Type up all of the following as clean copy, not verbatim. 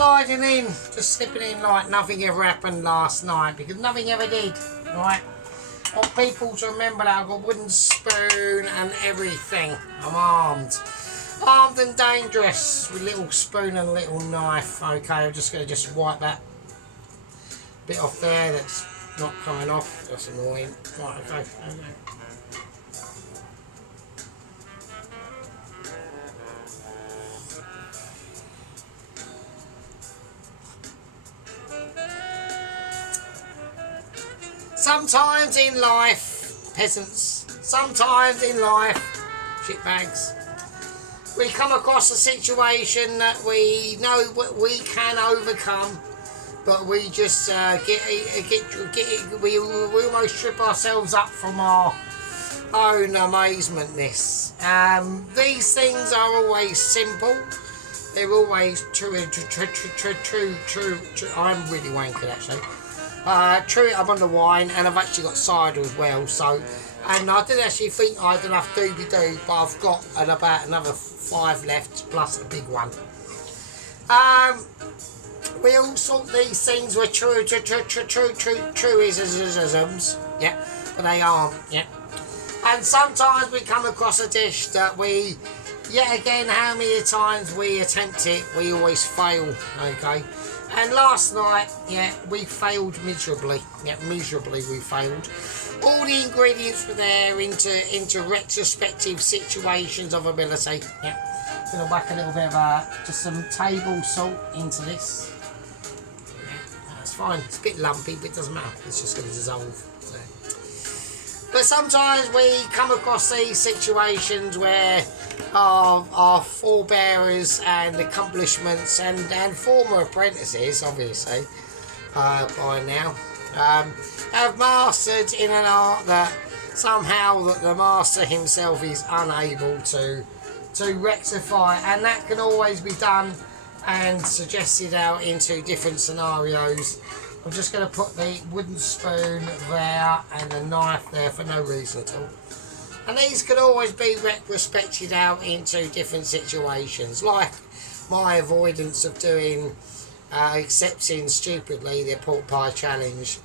sliding in, just slipping in like nothing ever happened last night, because nothing ever did, right? I want people to remember that I've got a wooden spoon and everything. I'm armed. Armed and dangerous with little spoon and little knife. Okay, I'm just going to wipe that bit off there that's not coming off. That's annoying. Right, okay. Sometimes in life, peasants, sometimes in life, shitbags, we come across a situation that we know we can overcome, but we just we almost trip ourselves up from our own amazementness. These things are always simple. They're always true. I'm really wanking actually. True, I'm on the wine and I've actually got cider as well, so, and I didn't actually think I had enough doobie-doo, but I've got about another 5 left plus a big one. We all sort these things were truisms, yeah, but they aren't, yeah. And sometimes we come across a dish that we, yet again, how many times we attempt it, we always fail, okay. And last night, yeah, we failed miserably. Yeah, miserably we failed. All the ingredients were there into retrospective situations of ability. Yeah, gonna whack a little bit of just some table salt into this. Yeah, that's fine. It's a bit lumpy, but it doesn't matter. It's just gonna dissolve. So. But sometimes we come across these situations where our forebearers and accomplishments and former apprentices, obviously, by now, have mastered in an art that somehow that the master himself is unable to rectify, and that can always be done and suggested out into different scenarios. I'm just going to put the wooden spoon there and the knife there for no reason at all. And these could always be retrospected out into different situations, like my avoidance of doing, accepting stupidly the pork pie challenge,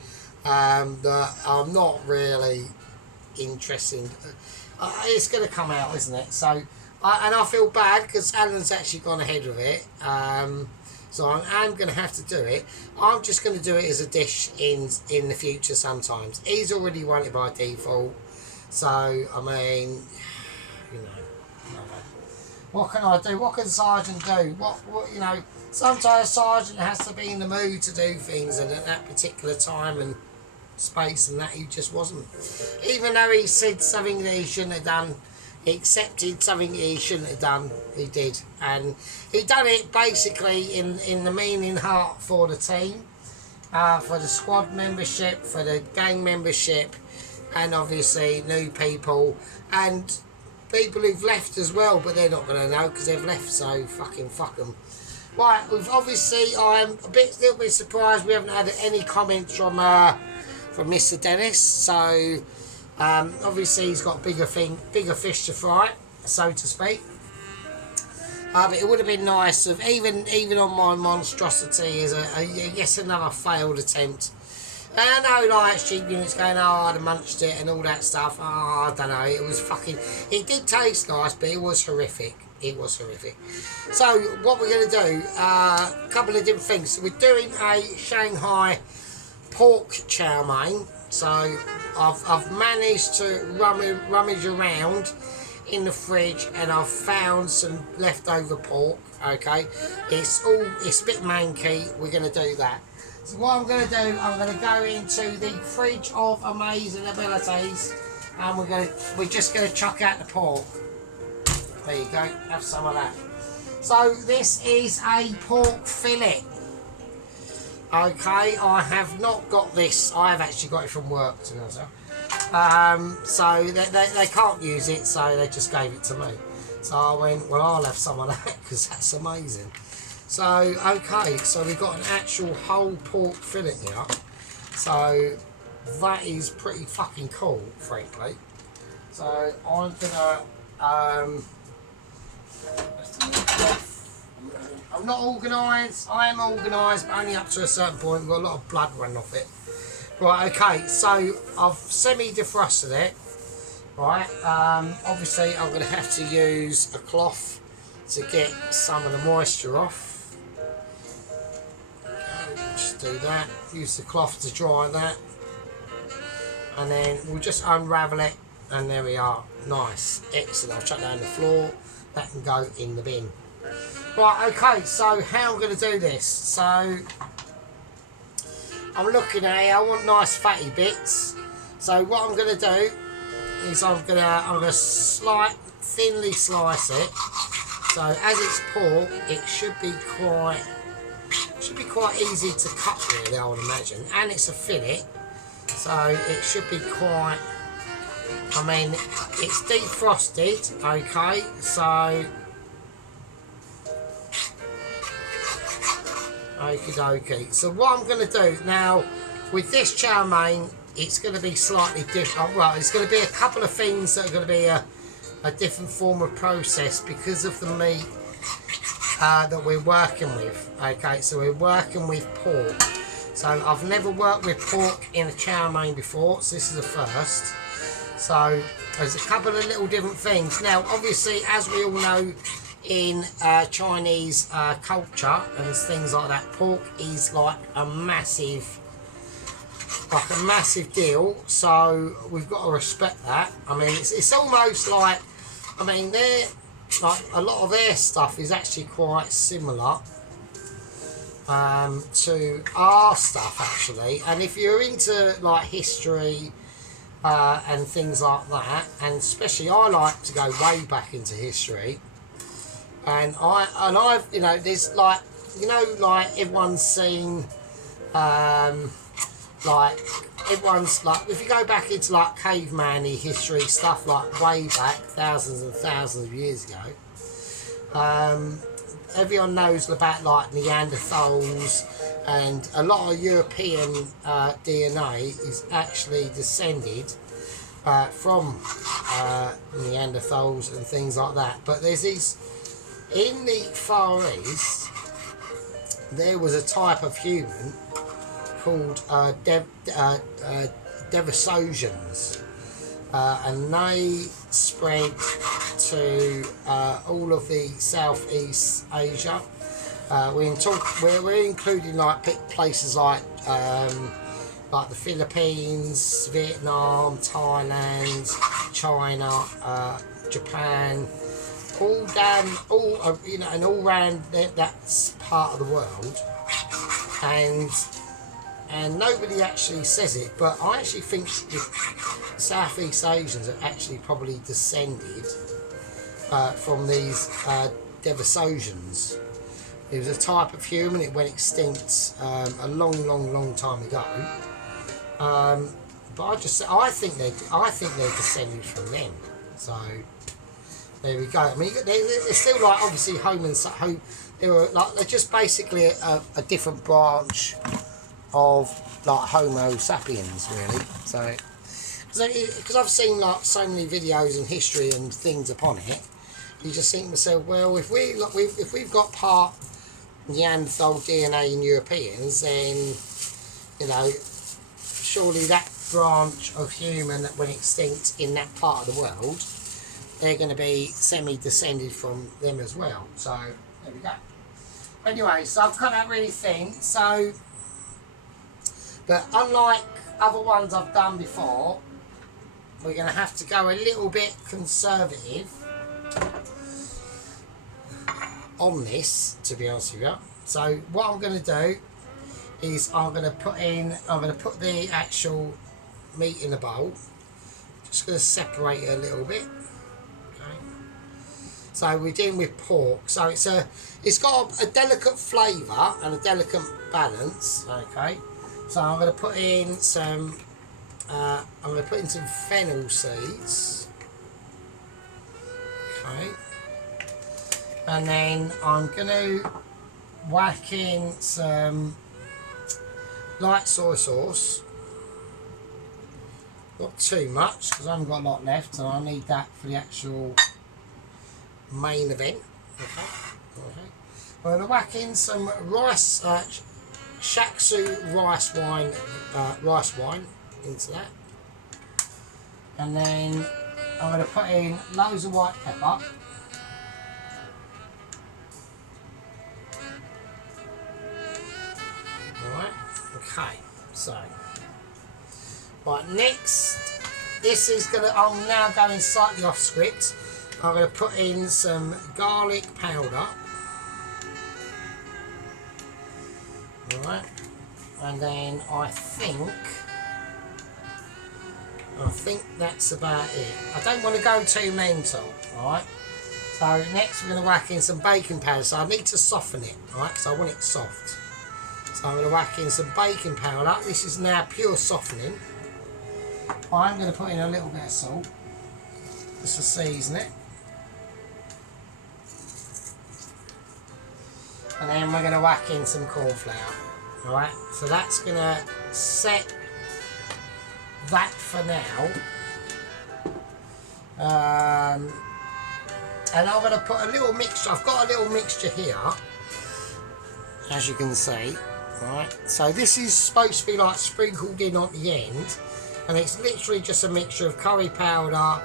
that I'm not really interested. It's going to come out, isn't it? So, and I feel bad because Alan's actually gone ahead with it. So I'm going to have to do it. I'm just going to do it as a dish in the future sometimes. He's already won it by default. So, I mean, you know, what can I do? What can Sergeant do? What you know, sometimes Sergeant has to be in the mood to do things, and at that particular time and space and that he just wasn't. Even though he said something that he shouldn't have done, he accepted something he shouldn't have done, he did. And he done it basically in the meaning heart for the team, for the squad membership, for the gang membership, and obviously new people and people who've left as well, but they're not going to know because they've left, so fucking fuck them. Right, obviously I'm a little bit surprised we haven't had any comments from Mr. Dennis, so obviously he's got bigger fish to fry, so to speak. But it would have been nice if even on my monstrosity as yes, another failed attempt. And I know like sheep units going, oh, I'd have munched it and all that stuff. Oh, I don't know, it was fucking, it did taste nice, but it was horrific. It was horrific. So what we're going to do, a couple of different things. So we're doing a Shanghai pork chow mein. So I've managed to rummage around in the fridge and I've found some leftover pork. Okay, it's a bit manky. We're going to do that. So what I'm going to do, I'm going to go into the fridge of amazing abilities, and we're just going to chuck out the pork. There you go, have some of that. So this is a pork fillet. Okay, I have not got this. I have actually got it from work, to be honest. So they can't use it, so they just gave it to me. So I went, well, I'll have some of that because that's amazing. So, okay, so we've got an actual whole pork fillet here. So that is pretty fucking cool, frankly. So I'm gonna, I'm I'm not organised. I am organised, but only up to a certain point. We've got a lot of blood running off it. Right, okay, so I've semi-defrosted it. Right, obviously I'm going to have to use a cloth to get some of the moisture off. Okay, just do that. Use the cloth to dry that. And then we'll just unravel it. And there we are. Nice. Excellent. I'll chuck down the floor. That can go in the bin. Right, okay, so how I'm going to do this. So I'm looking at it. I want nice fatty bits. So what I'm going to do is I'm gonna thinly slice it. So as it's pork, it should be quite easy to cut really, I would imagine. And it's a fillet, so it should be quite. I mean, it's defrosted, okay. So okie dokie. So what I'm gonna do now with this chow mein, it's going to be slightly different. Well, it's going to be a couple of things that are going to be a different form of process because of the meat that we're working with. Okay, so we're working with pork. So I've never worked with pork in a chow mein before, so this is the first. So there's a couple of little different things. Now, obviously, as we all know, in Chinese culture and things like that, pork is like a massive deal, so we've got to respect that. I mean, it's almost like, I mean, they're like a lot of their stuff is actually quite similar to our stuff actually. And if you're into like history and things like that, and especially I like to go way back into history, and I've you know, there's like, you know, like everyone's seen like everyone's like, if you go back into like caveman-y history stuff, like way back thousands and thousands of years ago, everyone knows about like Neanderthals, and a lot of European DNA is actually descended from Neanderthals and things like that. But there's these, in the Far East, there was a type of human called Devisosians, and they spread to all of the Southeast Asia. We're including like places like the Philippines, Vietnam, Thailand, China, Japan, all down, all you know, and all around that part of the world, and nobody actually says it, but I actually think the Southeast Asians are actually probably descended from these Devisosians. It was a type of human. It went extinct a long time ago. But I think they're descended from them. So there we go. I mean, they're still like obviously they're just basically a different branch of like Homo sapiens, really. So because I've seen like so many videos and history and things upon it, you just think to myself, well, if we've got part Neanderthal DNA in Europeans, then you know, surely that branch of human that went extinct in that part of the world, they're going to be semi-descended from them as well. So there we go. Anyway, so I've cut that really thin. So, but unlike other ones I've done before, we're going to have to go a little bit conservative on this, to be honest with you. So what I'm going to do is I'm going to put the actual meat in a bowl. Just going to separate it a little bit. Okay. So we're dealing with pork. So it's got a delicate flavour and a delicate balance. Okay. So I'm going to put in some fennel seeds. Okay. And then I'm going to whack in some light soy sauce. Not too much because I haven't got a lot left, and I need that for the actual main event. Okay. I'm going to whack in some rice, Shaksu rice wine into that. And then I'm going to put in loads of white pepper. Alright, okay, so. Right, next, this is going to, I'm now going slightly off script. I'm going to put in some garlic powder. Alright, and then I think that's about it. I don't want to go too mental, alright? So next we're going to whack in some baking powder. So I need to soften it, alright, because I want it soft. So I'm going to whack in some baking powder. This is now pure softening. I'm going to put in a little bit of salt, just to season it. And then we're going to whack in some corn flour. Alright, so that's going to set that for now. And I'm going to put a little mixture. I've got a little mixture here, as you can see. Right, so this is supposed to be like sprinkled in at the end, and it's literally just a mixture of curry powder,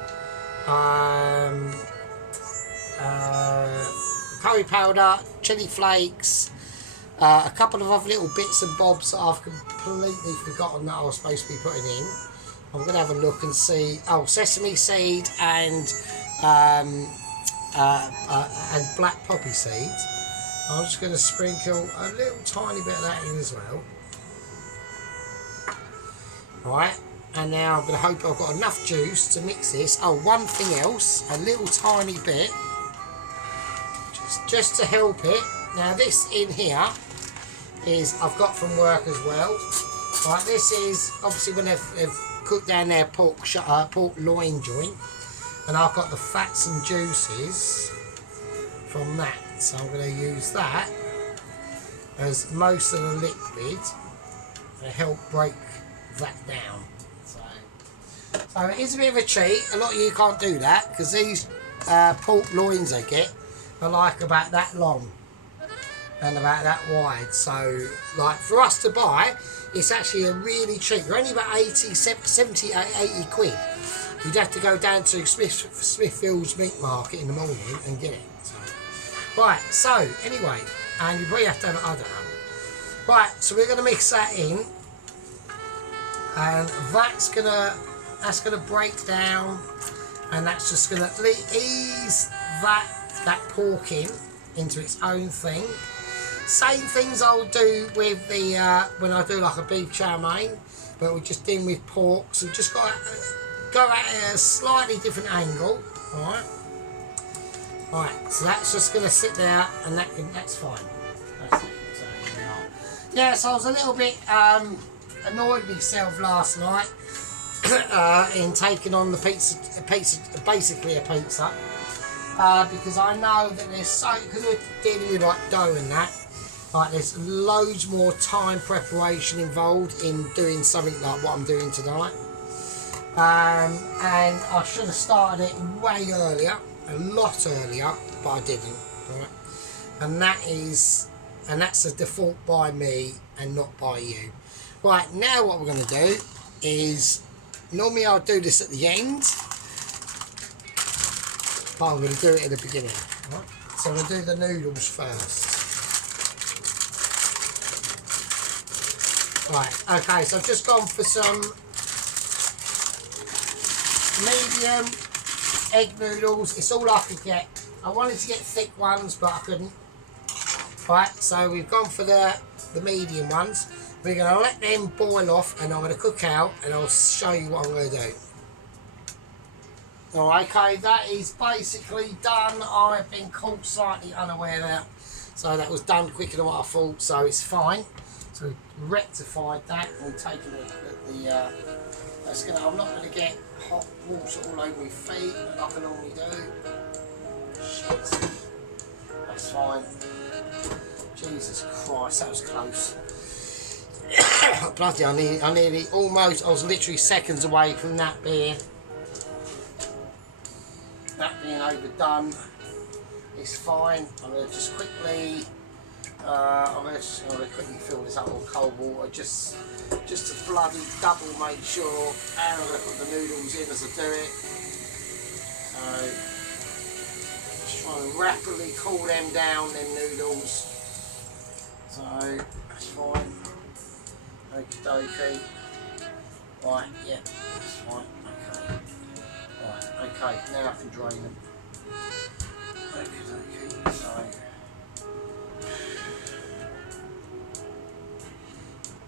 chili flakes, a couple of other little bits and bobs that I've completely forgotten that I was supposed to be putting in. I'm going to have a look and see. Oh, sesame seed and black poppy seeds. I'm just going to sprinkle a little tiny bit of that in as well. Right, and now I'm going to hope I've got enough juice to mix this. Oh, one thing else, a little tiny bit, just to help it. Now this in here is I've got from work as well. Right, this is obviously when they've cooked down their pork loin joint, and I've got the fats and juices from that. So I'm going to use that as most of the liquid to help break that down. So it is a bit of a cheat. A lot of you can't do that because these pork loins I get are like about that long and about that wide. So like for us to buy, it's actually a really cheap. They're only about 70, 80 quid. You'd have to go down to Smithfield's meat market in the morning and get it. So. Right, so anyway, and you probably have to have it, I don't know. Right, so we're going to mix that in, and that's gonna break down, and that's just going to ease that pork into its own thing. Same things I'll do with the when I do like a beef chow mein, but we're just dealing with pork, so we've just got to go at a slightly different angle. All right. Right, so that's just going to sit there, and that's fine. That's it. So, yeah, so I was a little bit annoyed with myself last night in taking on the pizza, basically a pizza, because I know that because we're dealing with like dough and that, like there's loads more time preparation involved in doing something like what I'm doing tonight, and I should have started it way earlier. A lot earlier, but I didn't. Right? And that's a default by me and not by you. Right, now what we're going to do is, normally I'll do this at the end, but I'm going to do it at the beginning. Right? So we'll do the noodles first. Right, okay, so I've just gone for some medium egg noodles. It's all I could get. I wanted to get thick ones, but I couldn't. Right, so we've gone for the medium ones. We're going to let them boil off, and I'm going to cook out, and I'll show you what I'm going to do. Alright, okay, that is basically done. I've been caught slightly unaware there, so that was done quicker than what I thought, so it's fine. So we've rectified that, and we've taken a look at the I'm not going to get hot water all over my feet like I normally do. Shit. That's fine. Jesus Christ, that was close. Bloody, I nearly almost, I was literally seconds away from that being overdone. It's fine. I'm going to just quickly I'm just going to quickly fill this up with cold water just to bloody double make sure. And I'm going to put the noodles in as I do it. So just trying to rapidly cool them down, them noodles. So that's fine. Okie dokie. Right, yeah, that's fine. Okay. Right, okay, now I can drain them. Okie dokie. So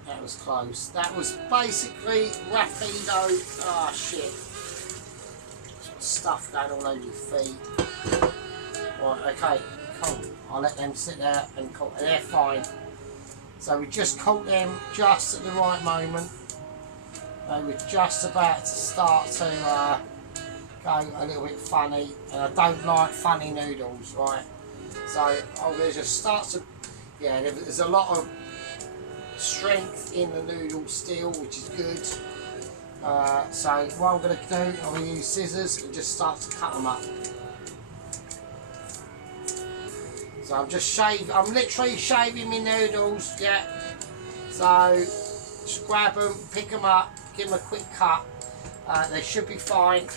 that was close. That was basically rapido. Ah, shit. Stuff going all over your feet. Right, okay, cool. I'll let them sit there and cook, and they're fine. So we just caught them just at the right moment. They were just about to start to go a little bit funny, and I don't like funny noodles, right? So I'm going to just start to, yeah, there's a lot of strength in the noodles still, which is good. So what I'm going to do, I'm going to use scissors and just start to cut them up. So I'm literally shaving my noodles, yeah. So just grab them, pick them up, give them a quick cut. They should be fine.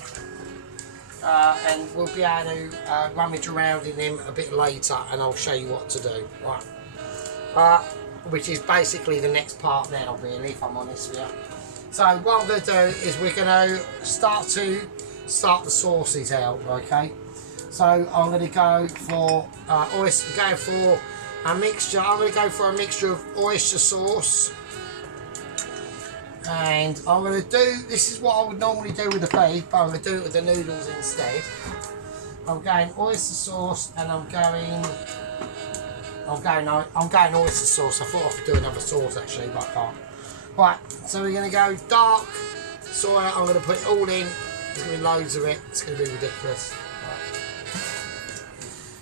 And we'll be able to rummage around in them a bit later, and I'll show you what to do. Right. Which is basically the next part now, really, if I'm honest with you. So what I'm going to do is we're going to start the sauces out, okay? So I'm going to go for a mixture. I'm going to go for a mixture of oyster sauce, and I'm going to do. This is what I would normally do with the beef, but I'm going to do it with the noodles instead. I'm going oyster sauce, and I'm going oyster sauce. I thought I could do another sauce actually, but I can't. Right, so we're going to go dark soy. I'm going to put it all in. There's going to be loads of it. It's going to be ridiculous. Right.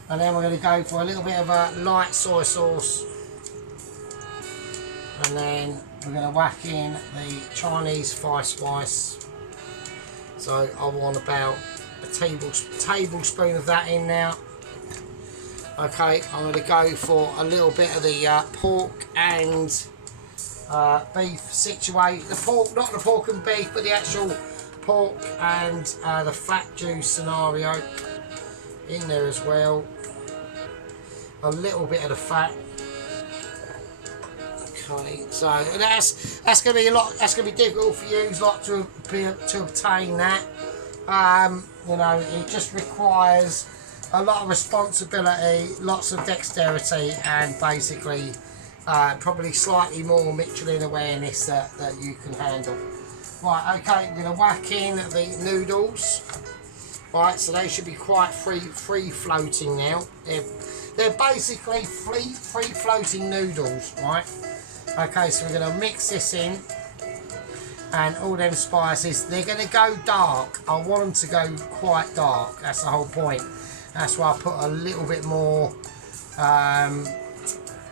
And then we're going to go for a little bit of a light soy sauce. And then we're going to whack in the Chinese Thai spice. So I want about a tablespoon of that in now. Okay, I'm going to go for a little bit of the pork and beef situation. The pork, not the pork and beef, but the actual pork and the fat juice scenario in there as well. A little bit of the fat. Okay, so that's going to be a lot. That's going to be difficult for you lot to obtain that. You know, it just requires a lot of responsibility, lots of dexterity, and basically probably slightly more Michelin awareness that you can handle. Right, okay, I'm going to whack in the noodles. Right, so they should be quite free floating now. They're basically free floating noodles, right? Okay, so we're going to mix this in, and all them spices, they're going to go dark. I want them to go quite dark, that's the whole point. That's why I put a little bit more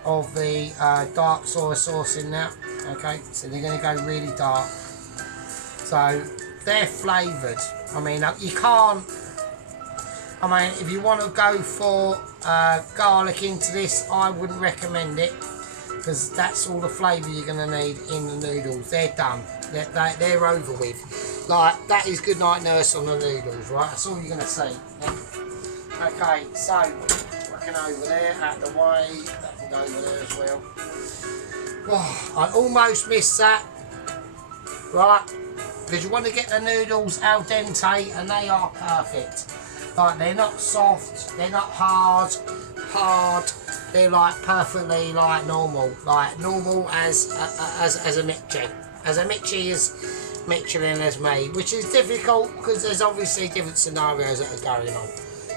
of the dark soy sauce in there. Okay, so they're going to go really dark. So they're flavoured. I mean, you can't. I mean, if you want to go for garlic into this, I wouldn't recommend it, because that's all the flavour you're going to need in the noodles. They're done. They're over with. Like, that is good night nurse on the noodles, right? That's all you're going to see. Yeah? Okay, so looking over there, out the way, that can go over there as well. Oh, I almost missed that, right? Because you want to get the noodles al dente, and they are perfect. Like, they're not soft, they're not hard. They're like perfectly like normal as a Michelin, as a Michelin as made, which is difficult because there's obviously different scenarios that are going on.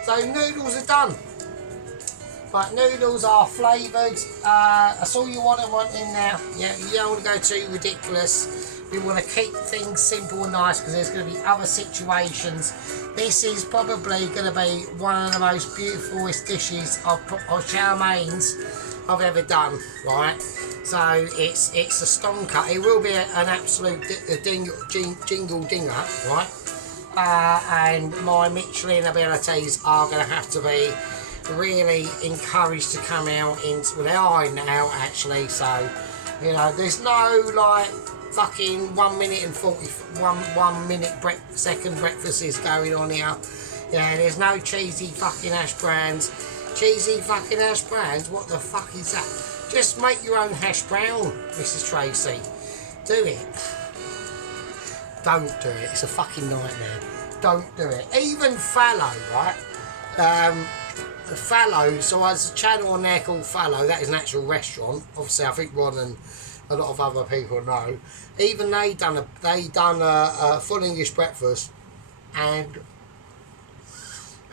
So noodles are done. But noodles are flavoured. That's all you want in there. Yeah, you don't want to go too ridiculous. We want to keep things simple and nice, because there's going to be other situations. This is probably going to be one of the most beautifulest dishes of chow meins I've ever done, right? So it's a stonker. It will be an absolute jingle dinger, right? And my Michelin abilities are going to have to be really encouraged to come out into, well, they are in out actually, so, you know, there's no like fucking 1 minute and 1 minute second breakfasts going on here. Yeah, there's no cheesy fucking hash browns. Cheesy fucking hash browns? What the fuck is that? Just make your own hash brown, Mrs. Tracy. Do it. Don't do it. It's a fucking nightmare. Don't do it. Even Fallow, right? The Fallow, so there's a channel on there called Fallow. That is an actual restaurant. Obviously, I think Ron and a lot of other people know. Even they done a full English breakfast, and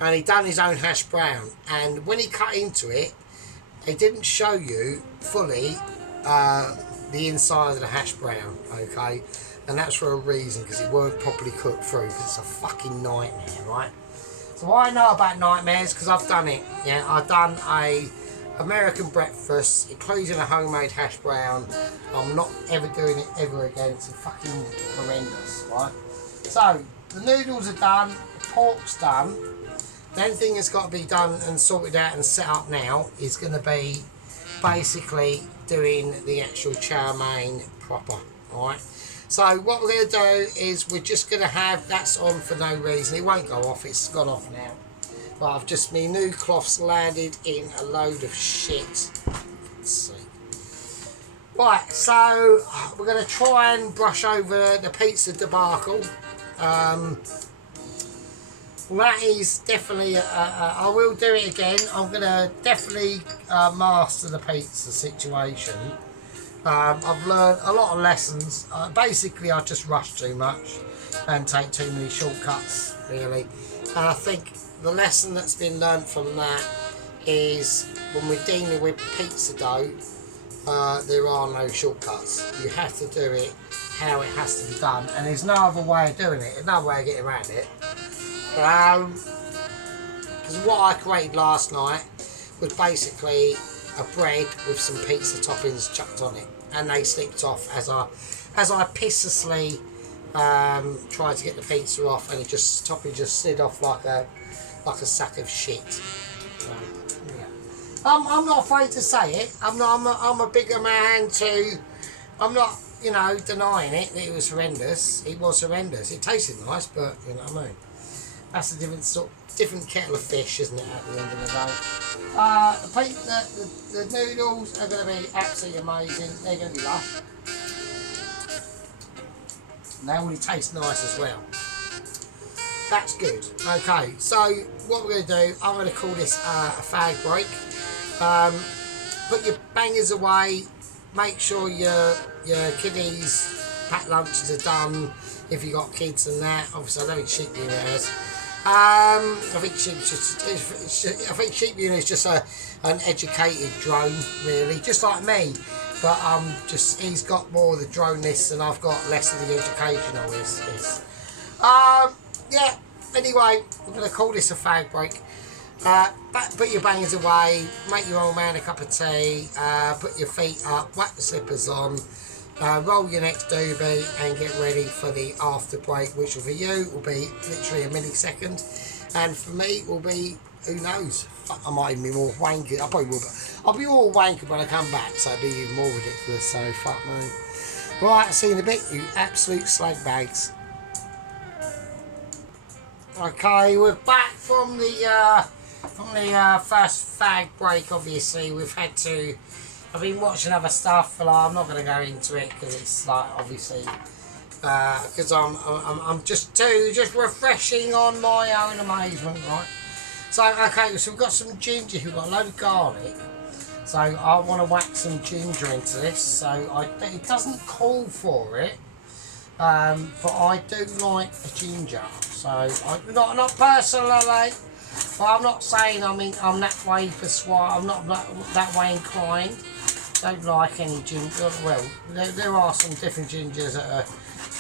he done his own hash brown. And when he cut into it, he didn't show you fully the inside of the hash brown, okay? And that's for a reason, because it weren't properly cooked through, because it's a fucking nightmare, right? So I know about nightmares because I've done it. Yeah, I've done a American breakfast, including a homemade hash brown. I'm not ever doing it ever again. It's fucking horrendous, right? So the noodles are done, the pork's done. The only thing that's got to be done and sorted out and set up now is going to be basically doing the actual chow mein proper, alright? So what we're going to do is we're just going to have, that's on for no reason, it won't go off, it's gone off now. But I've just, my new cloths landed in a load of shit. Let's see. Right, so we're going to try and brush over the pizza debacle. That is definitely, I will do it again. I'm going to definitely master the pizza situation. I've learned a lot of lessons. Basically, I just rush too much and take too many shortcuts, really. And I think the lesson that's been learned from that is when we're dealing with pizza dough, there are no shortcuts. You have to do it how it has to be done, and there's no other way of doing it. There's no way of getting around it. Because what I created last night was basically a bread with some pizza toppings chucked on it, and they slipped off as I pisselessly tried to get the pizza off, and it just topping just slid off like a sack of shit. So, yeah. I'm not afraid to say it. I'm a bigger man too. I'm not, you know, denying it. It was horrendous. It was horrendous. It tasted nice, but you know what I mean. That's a different kettle of fish, isn't it, at the end of the day? The noodles are going to be absolutely amazing. They're going to be lush. And they already taste nice as well. That's good. Okay, so what we're going to do, I'm going to call this a fag break. Put your bangers away. Make sure your kiddies' packed lunches are done. If you got kids and that, obviously I don't think sheep unit has. I think sheep unit is just an educated drone, really, just like me. But he's got more of the droneness, and I've got less of the educational. Yeah. Anyway, we're going to call this a fag break. Put your bangers away. Make your old man a cup of tea. Put your feet up. Whack the slippers on. Roll your next doobie and get ready for the after break, which for you will be literally a millisecond, and for me will be, who knows, I might even be more wanker. I probably will, but I'll be more wanker when I come back, so it'll be even more ridiculous. So fuck me. Right, I'll see you in a bit, you absolute slag bags. Okay, we're back from the first fag break. Obviously, I've been watching other stuff, but I'm not going to go into it because it's like obviously because I'm just refreshing on my own amazement, right? So okay, so we've got some ginger. We've got a load of garlic. So I want to whack some ginger into this. So it doesn't call for it, but I do like a ginger. So not personally. But I'm not saying I'm that way I'm not that way inclined. Don't like any ginger. Well, there are some different gingers that are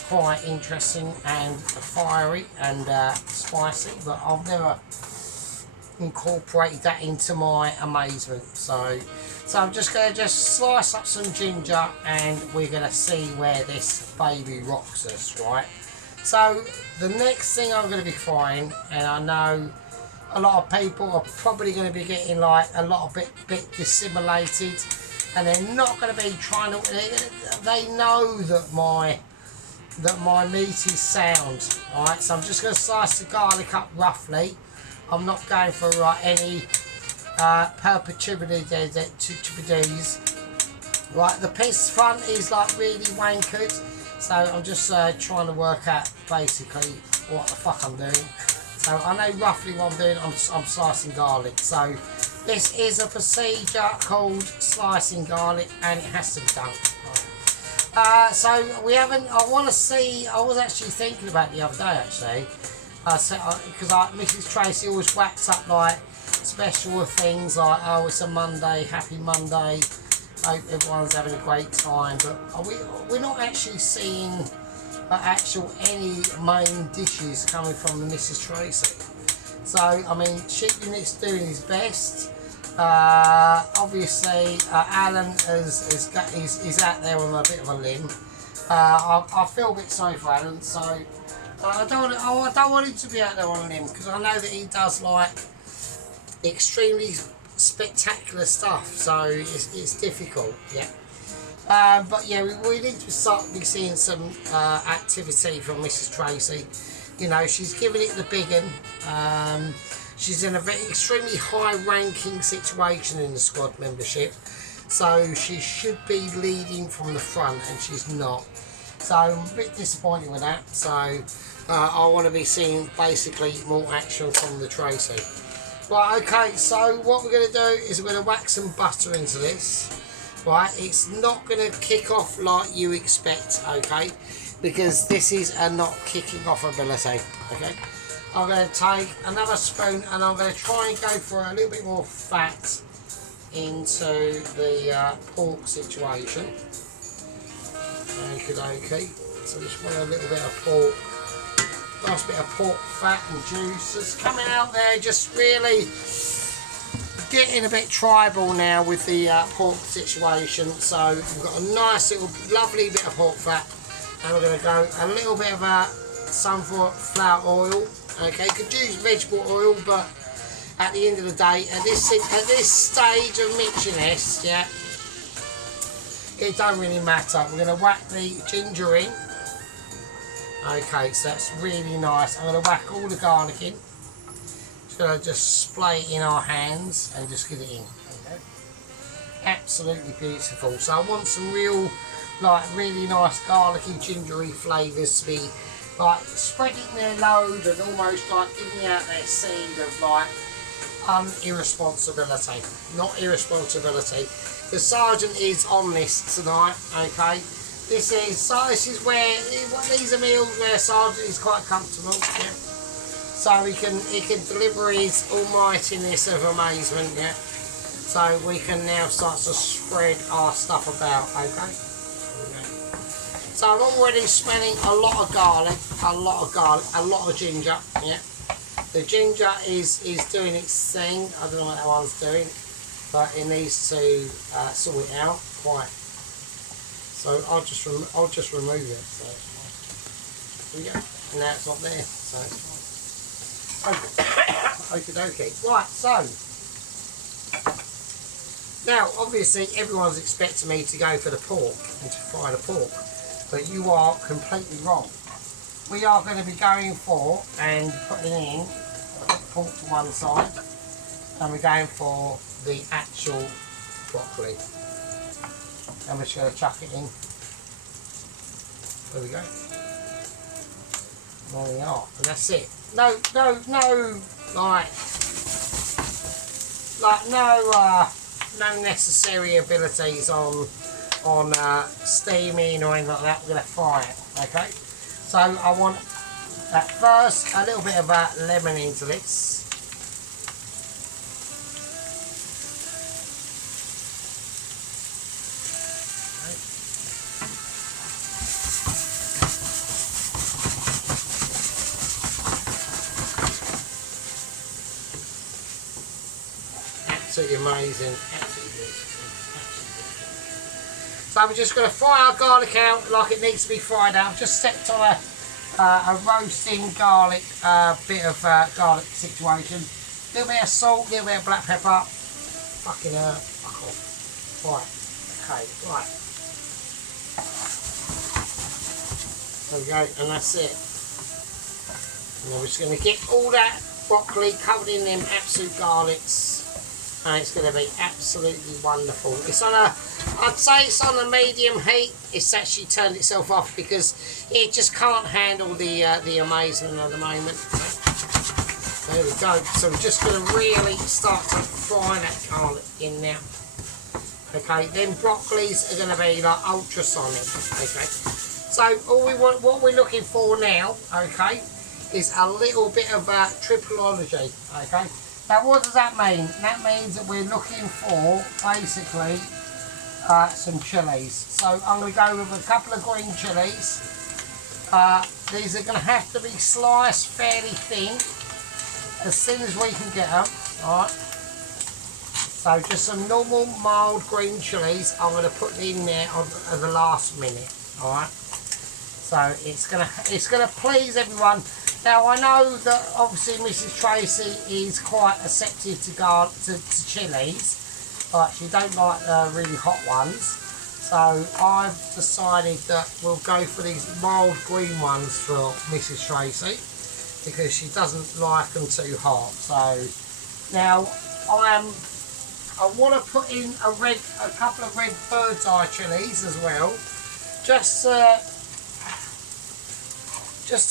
quite interesting and fiery and spicy, but I've never incorporated that into my amazement. So I'm just going to slice up some ginger, and we're going to see where this baby rocks us, right? So the next thing I'm going to be frying, and I know a lot of people are probably going to be getting like a lot of bit dissimulated, and they're not going to be trying to. They know that my meat is sound. All right, so I'm just going to slice the garlic up roughly. I'm not going for any perpetuities. Right, the piece front is like really wankered, so I'm just trying to work out basically what the fuck I'm doing. So I know roughly what I'm doing. I'm slicing garlic. So this is a procedure called slicing garlic, and it has to be done. Right. So we haven't. I want to see. I was actually thinking about it the other day actually. Because Mrs. Tracy always whacks up like special things like, oh, it's a Monday, happy Monday. Hope everyone's having a great time, but we're not actually seeing any main dishes coming from Mrs. Tracy. So I mean, Chicklin's doing his best. Obviously, Alan is out there on a bit of a limb. I feel a bit sorry for Alan, so I don't want him to be out there on a limb, because I know that he does like extremely spectacular stuff, so it's difficult, yeah. But yeah, we need to start seeing some activity from Mrs. Tracy. You know, she's giving it the big one. She's in a very extremely high-ranking situation in the squad membership, so she should be leading from the front, and she's not. So I'm a bit disappointed with that. So I want to be seeing basically more action from the Tracy. Right, okay, so what we're going to do is we're going to whack some butter into this. Right, it's not going to kick off like you expect, okay, because this is a not kicking off ability, okay. I'm going to take another spoon, and I'm going to try and go for a little bit more fat into the pork situation. Okay, so just want a little bit of pork. Nice bit of pork fat and juice that's coming out there, just really getting a bit tribal now with the pork situation. So we've got a nice little lovely bit of pork fat, and we're going to go a little bit of sunflower oil. Okay, you could use vegetable oil, but at the end of the day, at this stage of mixing this, yeah, it don't really matter. We're going to whack the ginger in. Okay, so that's really nice. I'm going to whack all the garlic in. Just going to splay it in our hands and just get it in. Okay. Absolutely beautiful. So I want some real, like, really nice garlicky, gingery flavours to be, like, spreading their load and almost like giving out their seed of, like, irresponsibility. Not irresponsibility. The sergeant is on this tonight, okay? This is where these are meals where Sergeant is quite comfortable, yeah. So he can deliver his almightiness of amazement, yeah. So we can now start to spread our stuff about, okay. So I'm already smelling a lot of garlic, a lot of ginger, yeah. The ginger is doing its thing. I don't know what that one's doing, but it needs to sort it out quite. So I'll just remove it. So there we go. And now it's not there. So okie dokie. Right. So now, obviously, everyone's expecting me to go for the pork and to fry the pork, but you are completely wrong. We are going to be going for and putting in pork to one side, and we're going for the actual broccoli. And we're just going to chuck it in. There we go. There we are. And that's it. No, no necessary abilities on steaming or anything like that. We're going to fry it. Okay. So I want at first a little bit of lemon into this. Absolutely amazing, absolutely beautiful. So we're just going to fry our garlic out like it needs to be fried out. I've just stepped on a roasting garlic bit of garlic situation. little bit of salt, little bit of black pepper. Fucking fuck off. Right, okay, right. There we go, and that's it. And we're just going to get all that broccoli covered in them absolute garlics. And it's going to be absolutely wonderful. It's on a, I'd say it's on a medium heat. It's actually turned itself off because it just can't handle the amazing at the moment. There we go. So we're just going to really start to fry that garlic in now. Okay, then broccolis are going to be like ultrasonic. Okay, so all we want, what we're looking for now, okay, is a little bit of tripleology. Okay. Now what does that mean? That means that we're looking for basically some chilies. So I'm going to go with a couple of green chilies. These are going to have to be sliced fairly thin as soon as we can get them. Alright. So just some normal mild green chilies I'm going to put in there at the last minute. Alright. So it's gonna please everyone. Now I know that obviously Mrs. Tracy is quite receptive to chilies, but she don't like really hot ones. So I've decided that we'll go for these mild green ones for Mrs. Tracy because she doesn't like them too hot. So now I want to put in a couple of red bird's eye chilies as well, just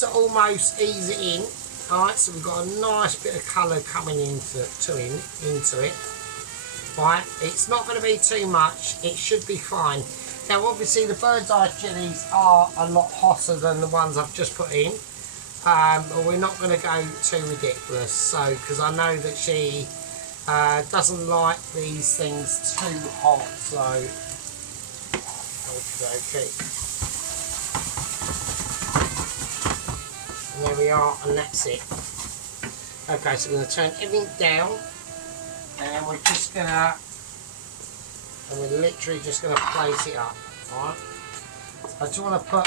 to almost ease it in. Alright, so we've got a nice bit of colour coming into it. Right, it's not going to be too much, it should be fine. Now obviously the bird's eye chilies are a lot hotter than the ones I've just put in, but we're not going to go too ridiculous. So because I know that she doesn't like these things too hot, so okay. There we are, and that's it. Okay, so we're going to turn everything down, and we're literally just going to place it up. Alright. I just want to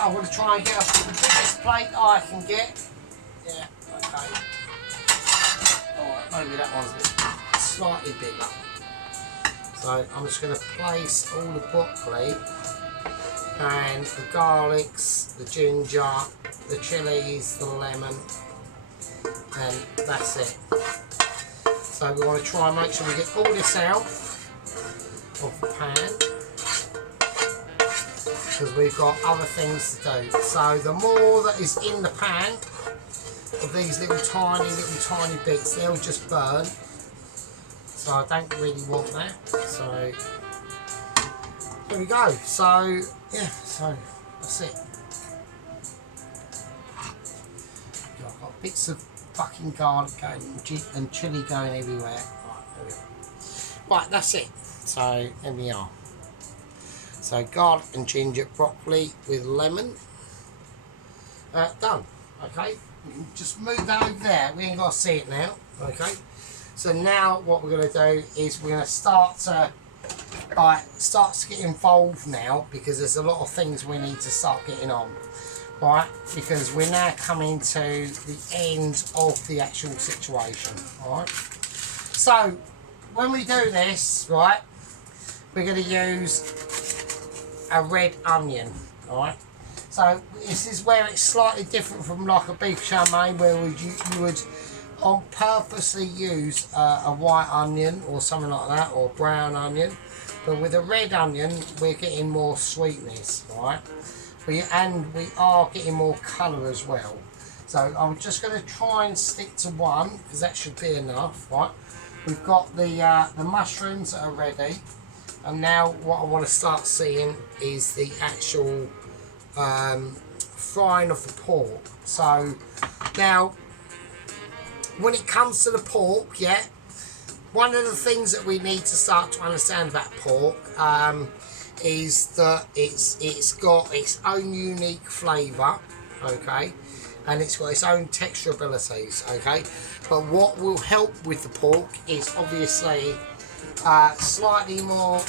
I'm going to try and get up to the biggest plate I can get. Yeah, okay. Alright, maybe that one's a bit slightly bigger. So I'm just going to place all the broccoli and the garlics, the ginger, the chilies, the lemon, and that's it. So we want to try and make sure we get all this out of the pan because we've got other things to do. So the more that is in the pan of these little tiny bits, they'll just burn. So I don't really want that. So there we go. So yeah, so that's it. I've got bits of fucking garlic going and chilli going everywhere. Right, there we go. Right, that's it. So there we are. So garlic and ginger broccoli with lemon. Done. Okay, we can just move that over there. We ain't got to see it now. Okay. So now what we're going to do is we're going to start to get involved now because there's a lot of things we need to start getting on, right? Because we're now coming to the end of the actual situation, right? So when we do this, right, we're going to use a red onion, right? So this is where it's slightly different from like a beef chow mein, where you would on purposely use a white onion or something like that, or brown onion. But with a red onion, we're getting more sweetness, right? We are getting more colour as well. So I'm just going to try and stick to one because that should be enough, right? We've got the mushrooms that are ready, and now what I want to start seeing is the actual frying of the pork. So now, when it comes to the pork, yeah, one of the things that we need to start to understand about pork is that it's got its own unique flavour, okay, and it's got its own texture abilities, okay. But what will help with the pork is obviously slightly more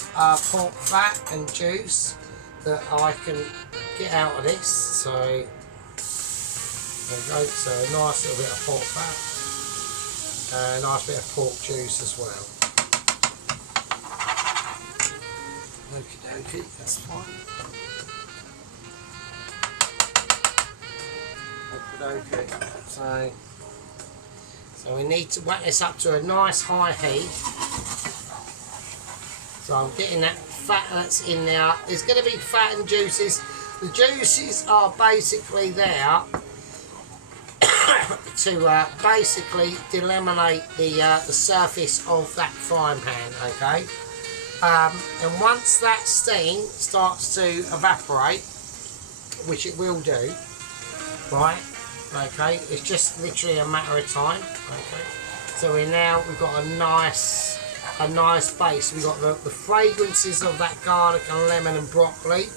pork fat and juice that I can get out of this. So there we go. So a nice little bit of pork fat. a nice bit of pork juice as well. Okay, that's fine. Okay, so we need to whack this up to a nice high heat. So I'm getting that fat that's in there. There's going to be fat and juices. The juices are basically there to basically delaminate the surface of that frying pan, okay? And once that steam starts to evaporate, which it will do, right? Okay, it's just literally a matter of time. Okay, so we've got a nice base. We've got the fragrances of that garlic and lemon and broccoli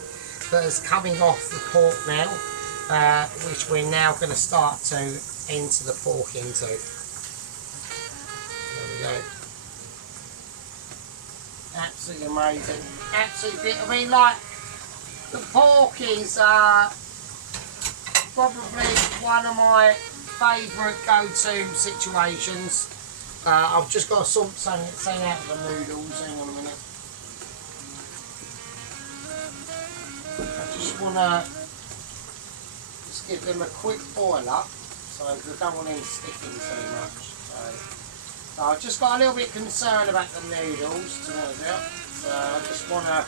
that is coming off the pork now, which we're now going to start to enter the pork into. There we go. Absolutely amazing. Absolutely. I mean, like, the pork is probably one of my favourite go-to situations. I've just got to sort something out of the noodles. Hang on a minute. I just want to just give them a quick boil up, so I don't want them sticking too much. So I've just got a little bit concerned about the noodles, to be honest. So I just want to.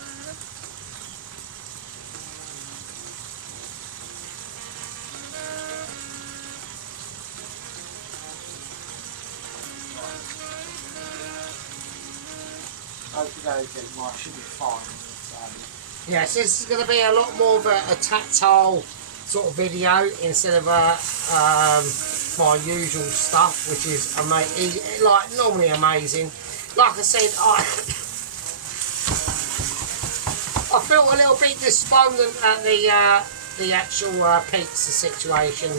Okay, well, I should be fine. So, yes, this is going to be a lot more of a tactile sort of video instead of my usual stuff, which is like normally amazing. Like I said, I felt a little bit despondent at the actual pizza situation.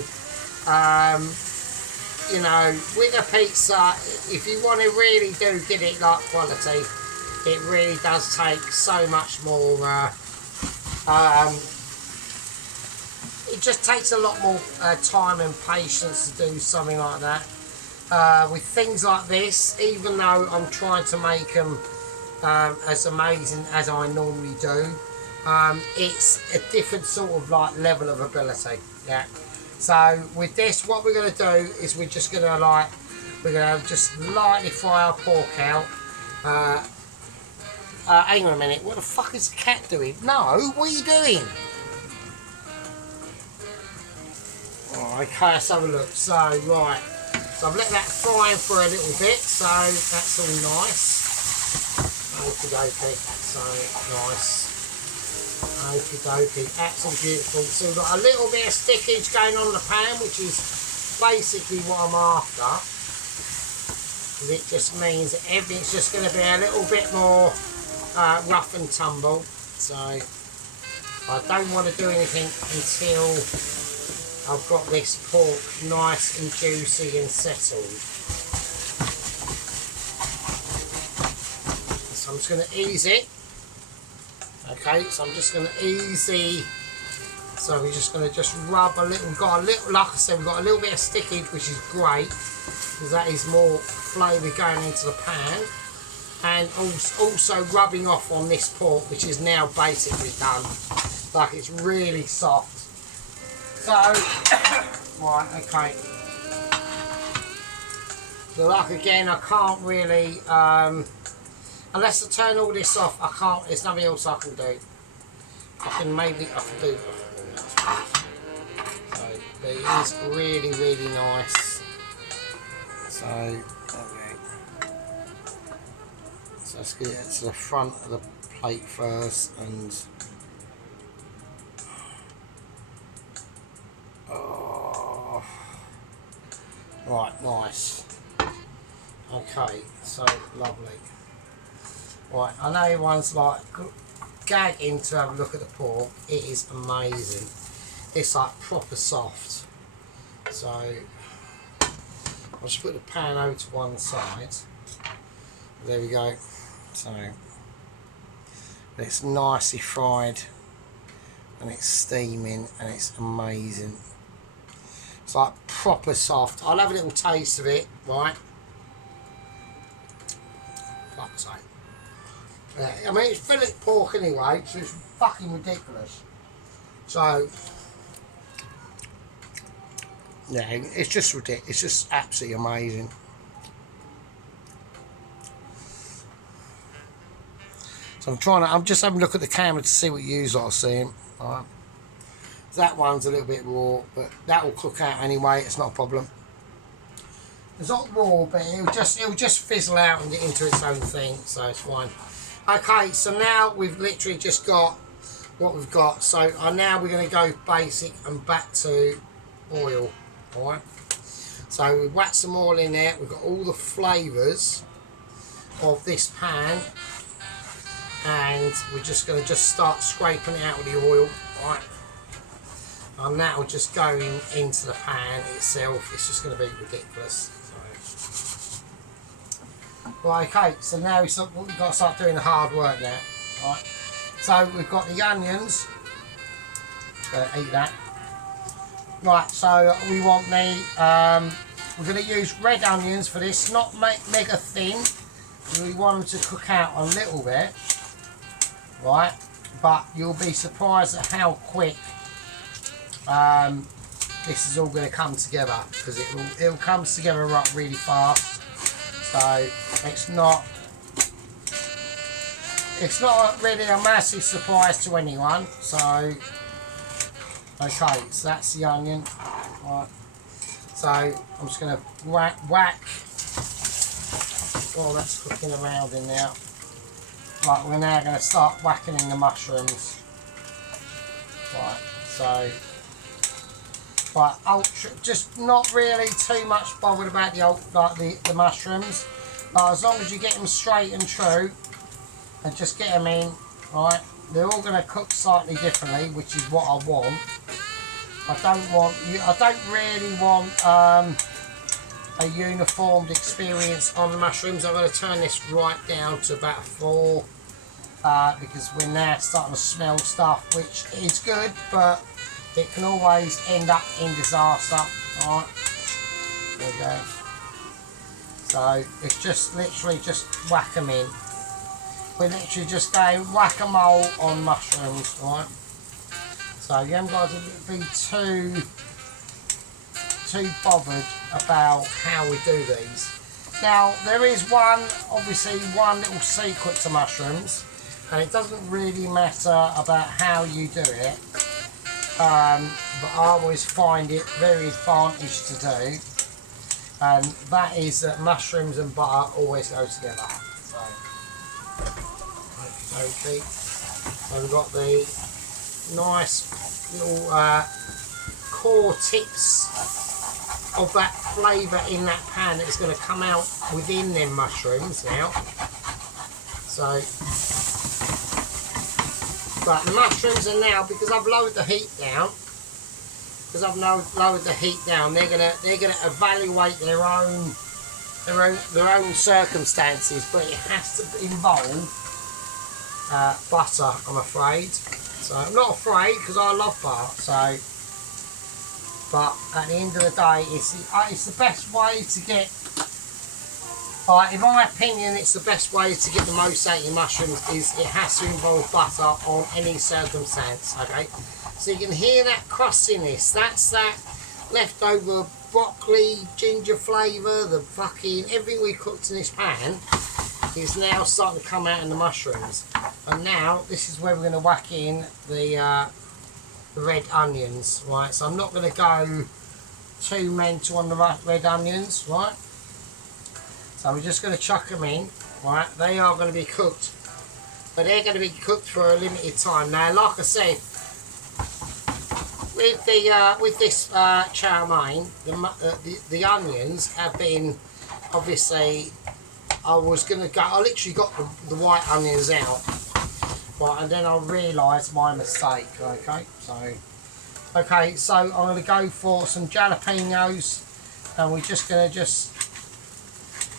You know, with a pizza, if you want to really do get it like quality, it really does take so much more. It just takes a lot more time and patience to do something like that. With things like this, even though I'm trying to make them as amazing as I normally do, it's a different sort of like level of ability. Yeah. So with this, what we're going to do is we're just going to just lightly fry our pork out. Hang on a minute, what the fuck is the cat doing? No, what are you doing? Oh, okay, let's have a look. So, right, so I've let that fry for a little bit, so that's all nice. Okay, so nice. Okay, absolutely beautiful. So we've got a little bit of stickage going on in the pan, which is basically what I'm after. It just means that everything's just going to be a little bit more rough and tumble. So I don't want to do anything until I've got this pork nice and juicy and settled. So I'm just going to ease it. Okay, so I'm just going to easy. So we're just going to just rub a little. We've got a little, like I said, we've got a little bit of stickage, which is great because that is more flavour going into the pan, and also rubbing off on this pork, which is now basically done. Like it's really soft. So right, okay. So like again, I can't really. Unless I turn all this off, I can't. There's nothing else I can do. I can do. So but it is really, really nice. So okay. So let's get it to the front of the plate first, and oh, right, nice. Okay, so lovely. Right, I know everyone's like gagging to have a look at the pork. It is amazing. It's like proper soft. So I'll just put the pan over to one side. There we go. So it's nicely fried and it's steaming and it's amazing. It's like proper soft. I'll have a little taste of it, right? So, I mean, it's fillet pork anyway, so it's fucking ridiculous. So, yeah, it's just ridiculous. It's just absolutely amazing. So I'm just having a look at the camera to see what you lot are seeing. All right. That one's a little bit raw, but that will cook out anyway. It's not a problem. It's not raw, but it'll just fizzle out and get into its own thing, so it's fine. Okay, so now we've literally just got what we've got. So now we're going to go basic and back to oil. All right. So we've whacked some oil in there. We've got all the flavours of this pan, and we're just going to start scraping it out with the oil. All right. And that will just go into the pan itself. It's just going to be ridiculous. Right, okay, so now we've got to start doing the hard work now. Right. So we've got the onions. Eat that. Right, so we want we're going to use red onions for this, not mega thin. We want them to cook out a little bit. Right, but you'll be surprised at how quick this is all going to come together, because it'll come together really fast. So it's not really a massive surprise to anyone. So okay, so that's the onion. Right. So I'm just going to whack. Oh, that's cooking around in there. Right, we're now going to start whacking in the mushrooms. Right, so. But just not really too much bothered about the mushrooms. But as long as you get them straight and true, and just get them in, right? They're all going to cook slightly differently, which is what I want. I don't really want a uniformed experience on the mushrooms. I'm going to turn this right down to about 4, because we're now starting to smell stuff, which is good, but it can always end up in disaster. Alright, there we go. So it's just literally just whack them in. We're literally just going whack-a-mole on mushrooms, right? So you haven't got to be too bothered about how we do these. Now there is obviously one little secret to mushrooms, and it doesn't really matter about how you do it. But I always find it very advantage to do, and that is that mushrooms and butter always go together. So, okay. So we've got the nice little core tips of that flavour in that pan that's going to come out within them mushrooms now. So. But the mushrooms are now, because I've lowered the heat down. They're gonna evaluate their own circumstances, but it has to involve butter, I'm afraid. So I'm not afraid, because I love butter. So, but at the end of the day, it's the best way to get. In my opinion, it's the best way to get the most out of your mushrooms. Is it has to involve butter on any circumstance. Okay, so you can hear that crustiness. That's that leftover broccoli, ginger flavour, the fucking everything we cooked in this pan is now starting to come out in the mushrooms. And now this is where we're going to whack in the red onions. Right, so I'm not going to go too mental on the red onions. Right. So we're just going to chuck them in, right? They are going to be cooked, but they're going to be cooked for a limited time. Now, like I said, with this chow mein, the onions have been obviously. I literally got the white onions out, right? And then I realised my mistake. Okay, so I'm going to go for some jalapenos, and we're just going to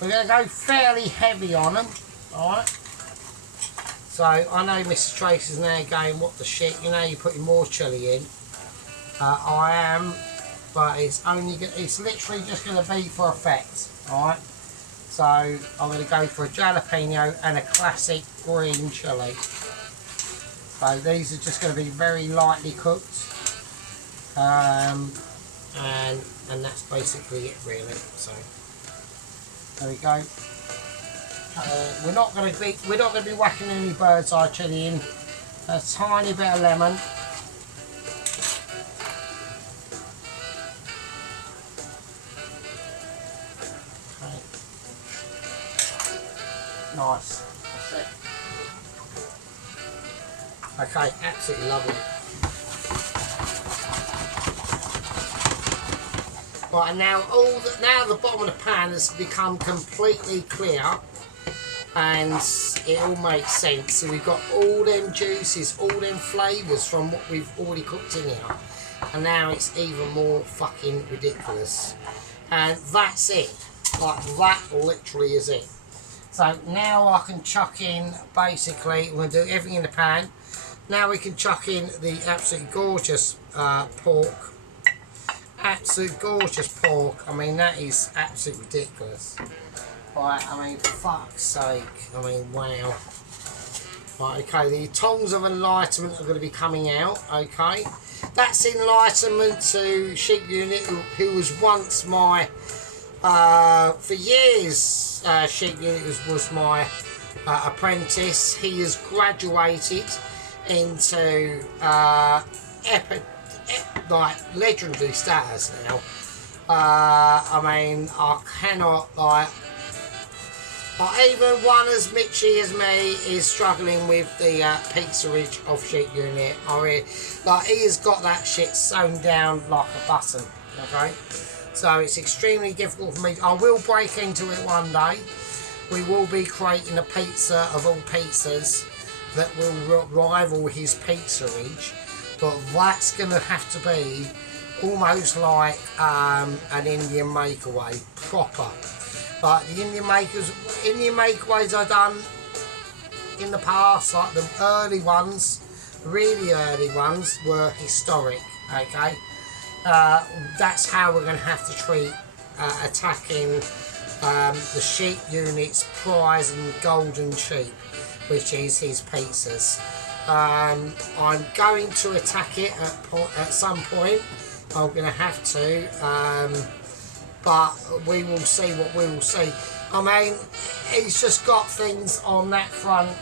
We're going to go fairly heavy on them, alright? So I know Mrs. Tracy's now going, what the shit, you're putting more chilli in. I am, but it's literally just going to be for effect, alright? So I'm going to go for a jalapeno and a classic green chilli. So these are just going to be very lightly cooked, and that's basically it really. So there we go. We're not going to be whacking any bird's eye chilli in. A tiny bit of lemon. Okay. Nice. That's it. Okay, absolutely lovely. Right, and now the bottom of the pan has become completely clear, and it all makes sense. So we've got all them juices, all them flavours from what we've already cooked in here, and now it's even more fucking ridiculous. And that's it. Like, that literally is it. So now I can chuck in, basically, we're going to do everything in the pan. Now we can chuck in the absolutely gorgeous pork. Absolute gorgeous pork. I mean, that is absolutely ridiculous. Right, I mean, for fuck's sake. I mean, wow. Right, okay, the tongs of enlightenment are going to be coming out, okay. That's enlightenment to Sheep Unit, who was once my, for years, Sheep Unit was my apprentice. He has graduated into like legendary status now. I mean, I cannot even one as Mitchy as me is struggling with the pizzaage of Sheep Unit. I mean, like, he has got that shit sewn down like a button. Okay, so it's extremely difficult for me. I will break into it one day. We will be creating a pizza of all pizzas that will rival his pizzaage, but that's going to have to be almost like an Indian makeaway, proper. Like the Indian makeaways I've done in the past, like the early ones, really early ones, were historic. Okay, that's how we're going to have to treat attacking the Sheep Unit's prize and golden sheep, which is his pizzas. I'm going to attack it at some point. I'm going to have to, but we will see what we will see. I mean, he's just got things on that front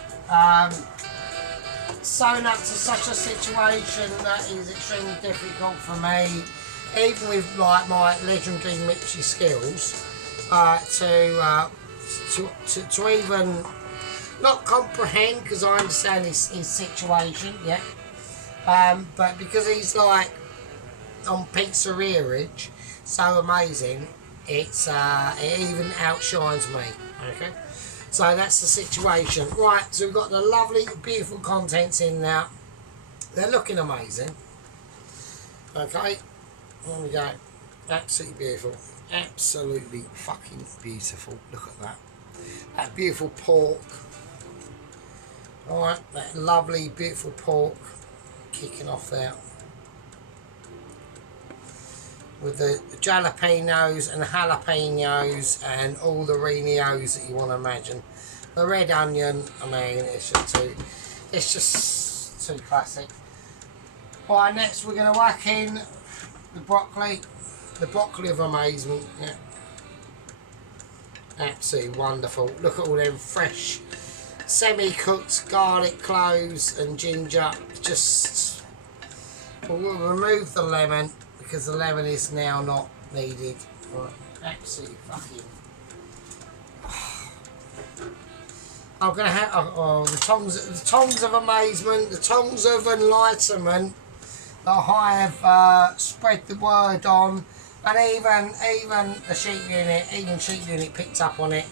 sewn up to such a situation that is extremely difficult for me, even with like my legendary Mitchy skills, to even not comprehend, because I understand his situation, yeah. But because he's like on pizzeria-age, so amazing, it even outshines me. Okay, so that's the situation. Right, so we've got the lovely, beautiful contents in now. They're looking amazing. Okay, there we go. Absolutely beautiful. Absolutely fucking beautiful. Look at that. That beautiful pork. Alright, that lovely, beautiful pork kicking off there. With the jalapenos and jalapenos and all the renios that you want to imagine. The red onion, I mean, it's just too classic. Alright, next we're going to whack in the broccoli of amazement. Yeah. Absolutely wonderful. Look at all them fresh, semi-cooked garlic cloves and ginger. Just, we'll remove the lemon because the lemon is now not needed. Right. Absolutely fucking. I'm gonna have the tongs of amazement, the tongs of enlightenment that I have spread the word on, and even the Sheep Unit picked up on it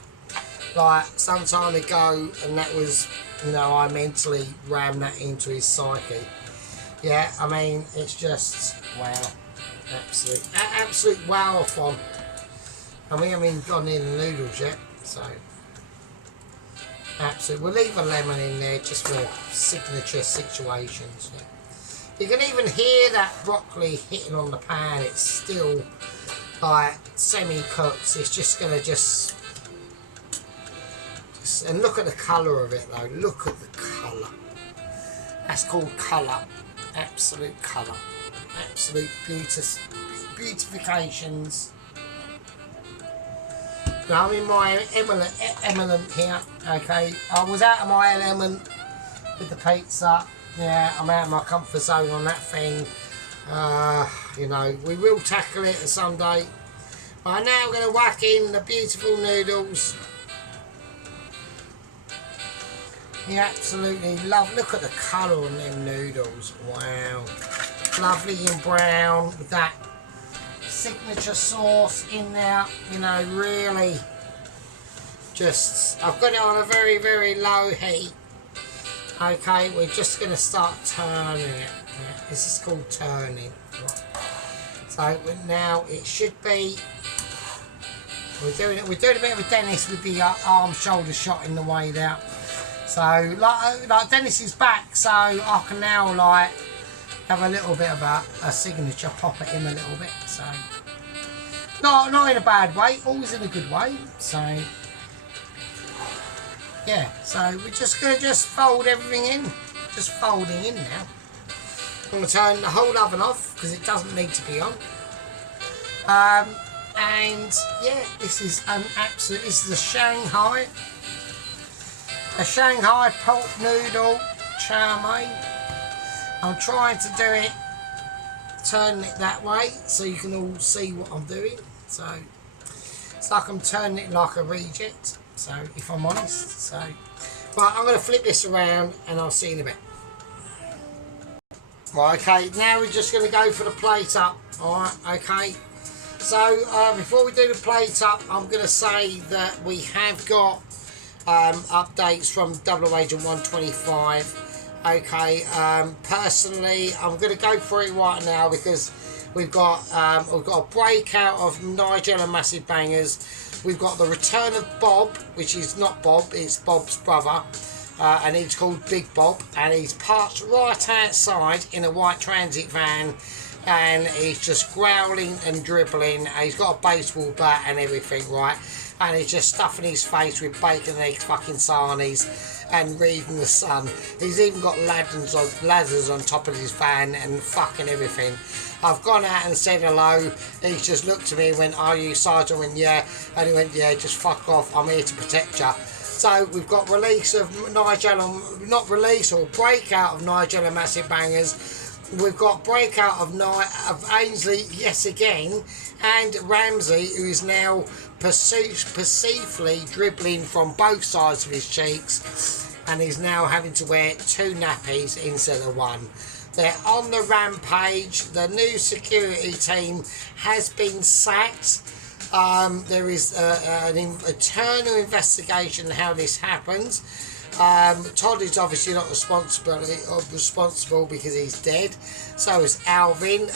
like some time ago, and that was, you know, I mentally rammed that into his psyche. Yeah, I mean, it's just wow, absolute wow-a-thon. And we haven't even gone in the noodles yet, so absolutely. We'll leave a lemon in there just for signature situations. Yeah. You can even hear that broccoli hitting on the pan. It's still like semi-cooked. It's just gonna And look at the colour of it though. Look at the colour. That's called colour. Absolute colour. Absolute beautifications. Now I'm in my element here. Okay, I was out of my element with the pizza. Yeah, I'm out of my comfort zone on that thing. You know, we will tackle it someday. But now we're going to whack in the beautiful noodles. You absolutely love. Look at the colour on them noodles. Wow, lovely and brown with that signature sauce in there. You know, really. Just, I've got it on a very, very low heat. Okay, we're just going to start turning it. Yeah, this is called turning. Right. So now it should be. We're doing a bit of a Dennis with the arm shoulder shot in the way there. So like Dennis is back, so I can now like have a little bit of a signature pop at him a little bit. So not in a bad way, always in a good way. So yeah, so we're just going to fold everything in. Just folding in now. I'm going to turn the whole oven off because it doesn't need to be on. And yeah, this is an absolute. This is a Shanghai pork noodle chow mein. I'm trying to do it, turn it that way so you can all see what I'm doing. So it's like I'm turning it like a reject. So if I'm honest, so right, I'm going to flip this around and I'll see you in a bit. Right, okay, now we're just going to go for the plate up. Alright, okay. So before we do the plate up, I'm going to say that we have got updates from Double Agent 125. Okay, personally, I'm going to go for it right now because we've got a breakout of Nigel and Massive Bangers. We've got the return of Bob, which is not Bob, it's Bob's brother, and he's called Big Bob, and he's parked right outside in a white transit van, and he's just growling and dribbling. He's got a baseball bat and everything, right? And he's just stuffing his face with bacon and eggs, fucking sarnies, and reading the Sun. He's even got ladders on top of his van and fucking everything. I've gone out and said hello. He's just looked at me and went, "Are you Sergeant?" I went, "Yeah." And he went, "Yeah, just fuck off. I'm here to protect you." So we've got release of Nigel, not release, or breakout of Nigel and Massive Bangers. We've got breakout of Ainsley, yes again, and Ramsey, who is now perceivably dribbling from both sides of his cheeks, and he's now having to wear 2 nappies instead of 1. They're on the rampage. The new security team has been sacked. There is an internal investigation how this happens. Todd is obviously not responsible because he's dead. So is Alvin.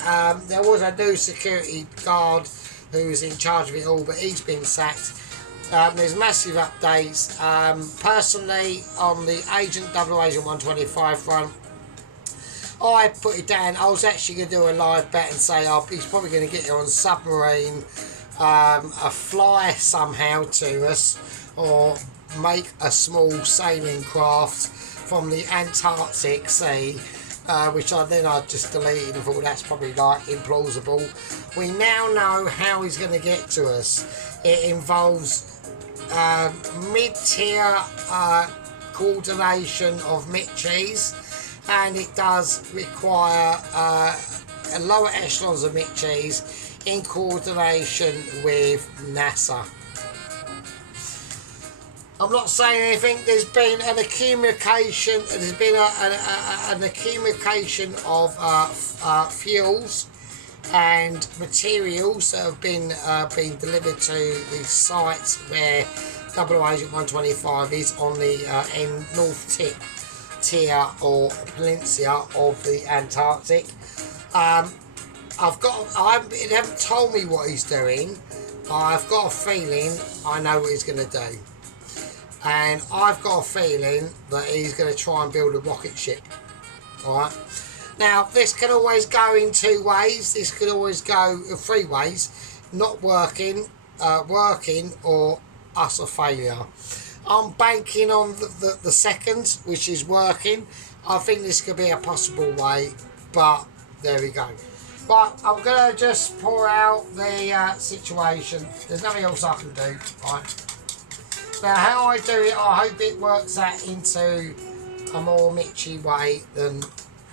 There was a new security guard who was in charge of it all, but he's been sacked. There's massive updates. Personally, on the Agent 125 front, I put it down. I was actually going to do a live bet and say, oh, he's probably going to get here on submarine, a fly somehow to us, or make a small sailing craft from the Antarctic Sea, which I just deleted and thought that's probably like implausible. We now know how he's going to get to us. It involves mid-tier coordination of Mitchies, and it does require lower echelons of Mitchies in coordination with NASA. I'm not saying anything. There's been an accumulation. There's been an accumulation of fuels and materials that have been delivered to the sites where Double Agent 125 is on the north tier or peninsula of the Antarctic. They haven't told me what he's doing. I've got a feeling I know what he's going to do. And I've got a feeling that he's going to try and build a rocket ship. Alright. Now, this can always go in 2 ways. This could always go 3 ways. Not working, working, or us a failure. I'm banking on the second, which is working. I think this could be a possible way, but there we go. Right, I'm going to just pour out the situation. There's nothing else I can do, right? Now, how I do it, I hope it works out into a more mixy way than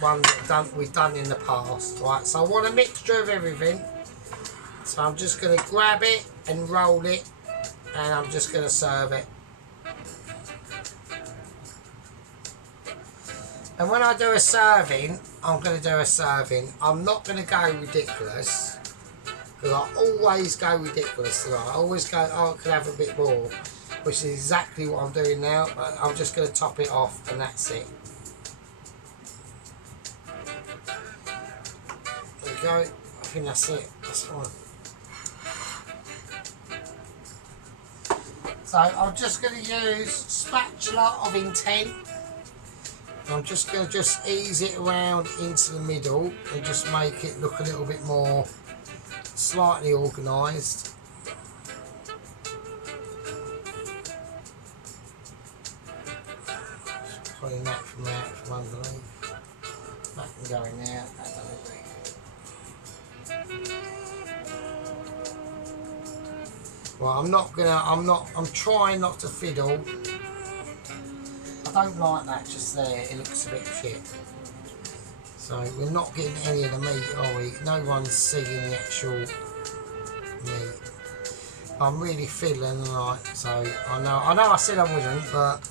ones that we've done in the past, right? So I want a mixture of everything. So I'm just going to grab it and roll it, and I'm just going to serve it. And when I do a serving, I'm going to do a serving. I'm not going to go ridiculous, because I always go ridiculous. I always go, oh, I could have a bit more, which is exactly what I'm doing now. But I'm just going to top it off, and that's it. There we go. I think that's it. That's fine. So I'm just going to use spatula of intent. I'm just going to ease it around into the middle and just make it look a little bit more slightly organised. Just pulling that from out from underneath. That can go in there. That doesn't do. Well, I'm trying not to fiddle. I don't like that just there, it looks a bit shit. So we're not getting any of the meat, are we? No one's seeing the actual meat. I'm really fiddling like, so I know I said I wouldn't, but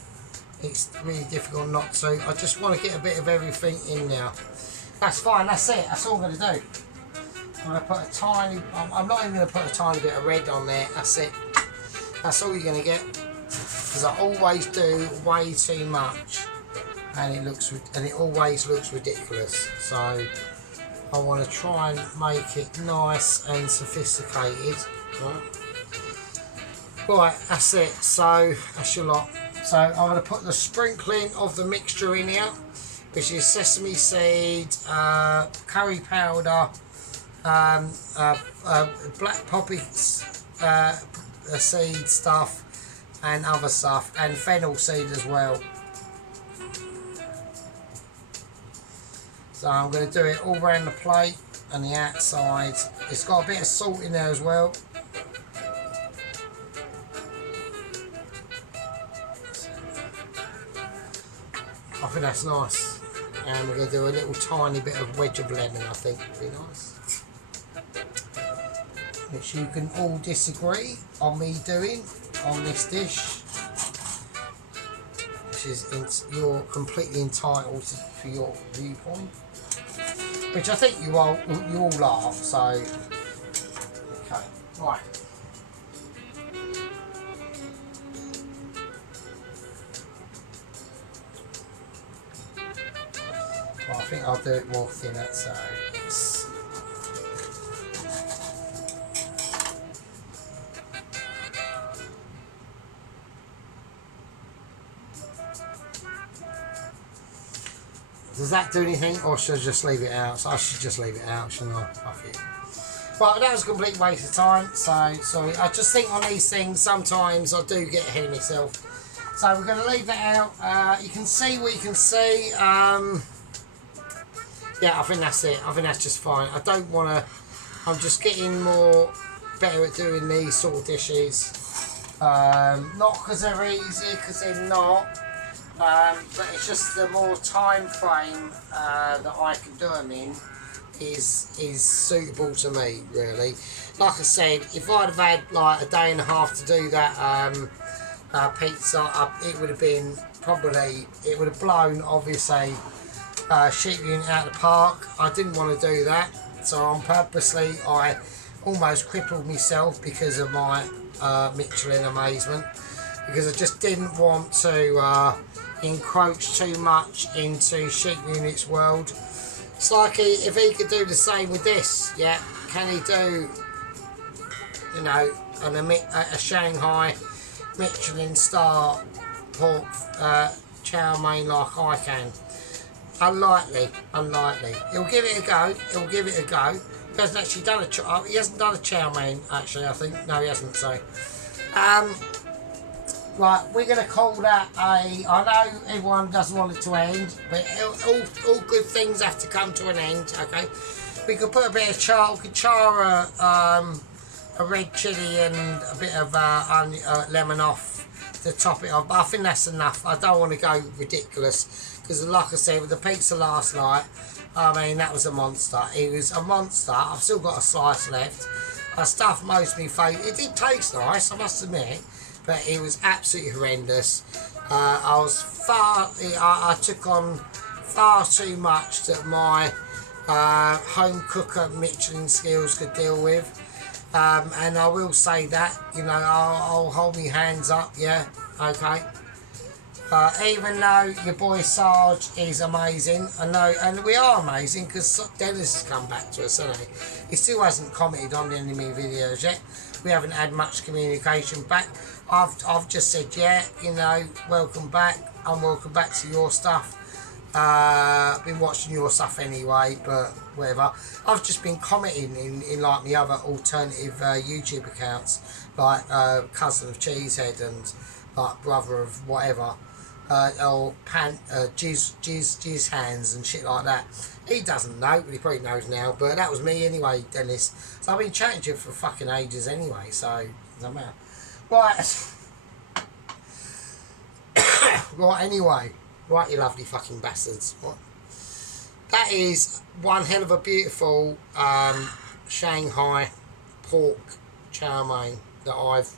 it's really difficult not to. I just want to get a bit of everything in now. That's fine, that's it, that's all I'm going to do. I'm going to put a tiny, I'm not even going to put a tiny bit of red on there, that's it. That's all you're going to get. Because I always do way too much, and it always looks ridiculous. So I want to try and make it nice and sophisticated. Right, that's it. So that's your lot. So I'm going to put the sprinkling of the mixture in here, which is sesame seed, curry powder, black poppy seed stuff, and other stuff, and fennel seed as well. So I'm going to do it all around the plate and the outside. It's got a bit of salt in there as well. I think that's nice. And we're going to do a little tiny bit of wedge of lemon, I think would be nice. Which you can all disagree on me doing on this dish, which is you're completely entitled to your viewpoint, which I think you all are. So okay, right. Well, I think I'll do it more thinner, so it's does that do anything, or should I just leave it out? So I should just leave it out, shouldn't I? Fuck it. Right, that was a complete waste of time, so sorry. I just think on these things, sometimes I do get ahead of myself. So we're going to leave that out. You can see what you can see. Yeah, I think that's it. I think that's just fine. I don't want to... I'm just getting better at doing these sort of dishes. Not because they're easy, because they're not. But it's just the more time frame that I can do them in is suitable to me, really. Like I said, if I'd have had like a day and a half to do that pizza, it would have been probably, it would have blown, obviously, sheep unit out of the park. I didn't want to do that, so on purposely I almost crippled myself because of my Michelin amazement, because I just didn't want to encroach too much into sheep unit's world. It's like if he could do the same with this, yeah, can he do, you know, a Shanghai Michelin star pork chow mein like I can? Unlikely. He'll give it a go. He hasn't actually done he hasn't done a chow mein, actually, I think. No, he hasn't, so. Right, we're going to call that a... I know everyone doesn't want it to end, but all good things have to come to an end, okay? We could put a bit of char... We could char a red chilli and a bit of lemon off to top it off. But I think that's enough. I don't want to go ridiculous. Because like I said, with the pizza last night, I mean, that was a monster. It was a monster. I've still got a slice left. I stuffed most of my face. It did taste nice, I must admit. But it was absolutely horrendous. I took on far too much that my home cooker Michelin skills could deal with. And I will say that, you know, I'll hold my hands up, yeah, okay. Even though your boy Sarge is amazing, I know, and we are amazing because Dennis has come back to us, hasn't he? He still hasn't commented on any of my videos yet. We haven't had much communication back. I've just said, yeah, you know, welcome back. I'm welcome back to your stuff. Been watching your stuff anyway, but whatever. I've just been commenting in like the other alternative YouTube accounts, like Cousin of Cheesehead and like Brother of whatever, or Jizz Hands and shit like that. He doesn't know, but he probably knows now. But that was me anyway, Dennis. So I've been chatting to you for fucking ages anyway, so it doesn't matter. Right. Right, anyway. Right, you lovely fucking bastards. What? That is one hell of a beautiful Shanghai pork chow mein that I've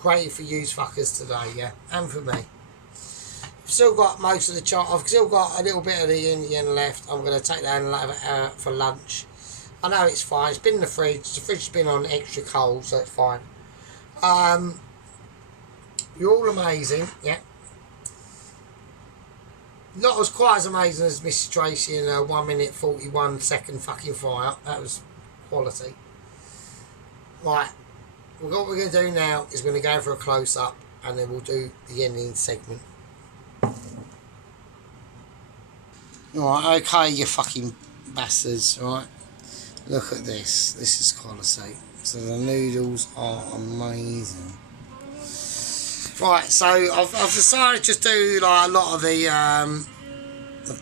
created for you fuckers today, yeah, and for me. I've still got most of the I've still got a little bit of the Indian left. I'm going to take that and have it for lunch. I know it's fine. It's been in the fridge. The fridge has been on extra cold, so it's fine. You're all amazing, yeah. Not as quite as amazing as Mrs. Tracy in a 1 minute 41 second fucking fire. That was quality. Right. What we're going to do now is we're going to go for a close up and then we'll do the ending segment. Alright, okay, you fucking bastards, right? Look at this. This is quality. So the noodles are amazing. Right, so I've decided to do like a lot of the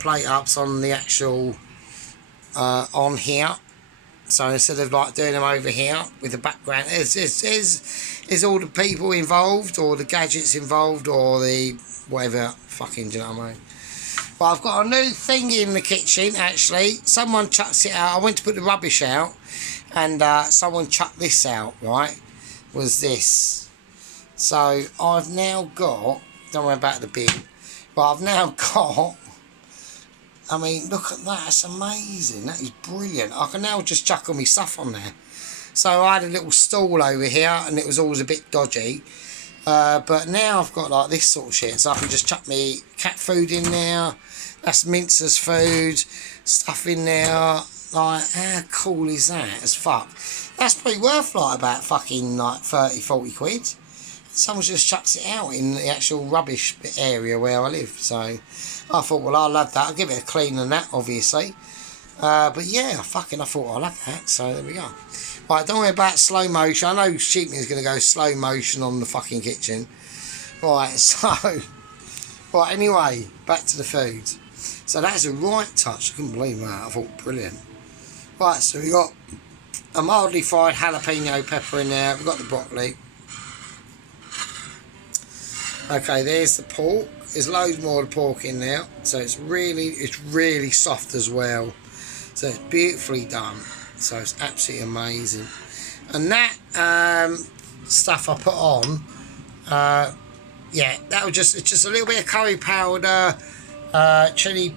plate ups on the actual on here. So instead of like doing them over here with the background, is all the people involved or the gadgets involved or the whatever fucking, do you know what I mean? But I've got a new thing in the kitchen actually. Someone chucks it out. I went to put the rubbish out and someone chucked this out, right? Was this. So I've now got, don't worry about the bin, but I've now got, I mean, look at that, it's amazing, that is brilliant. I can now just chuck all my stuff on there. So I had a little stall over here and it was always a bit dodgy, but now I've got like this sort of shit, so I can just chuck me cat food in there, that's Mincer's food, stuff in there, like how cool is that as fuck. That's probably worth like about fucking like 30-40 quid. Someone just chucks it out in the actual rubbish area where I live. So I thought, well, I'll have that. I'll give it a clean and that, obviously. But yeah, I thought I'll have that. So there we go. Right, don't worry about slow motion. I know Sheepman's going to go slow motion on the fucking kitchen. Right, so... Right, anyway, back to the food. So that's a right touch. I couldn't believe that. I thought, brilliant. Right, so we got a mildly fried jalapeno pepper in there. We've got the broccoli. Okay, there's the pork. There's loads more of the pork in there, so it's really soft as well. So it's beautifully done. So it's absolutely amazing. And that stuff I put on, yeah, that was just a little bit of curry powder, chili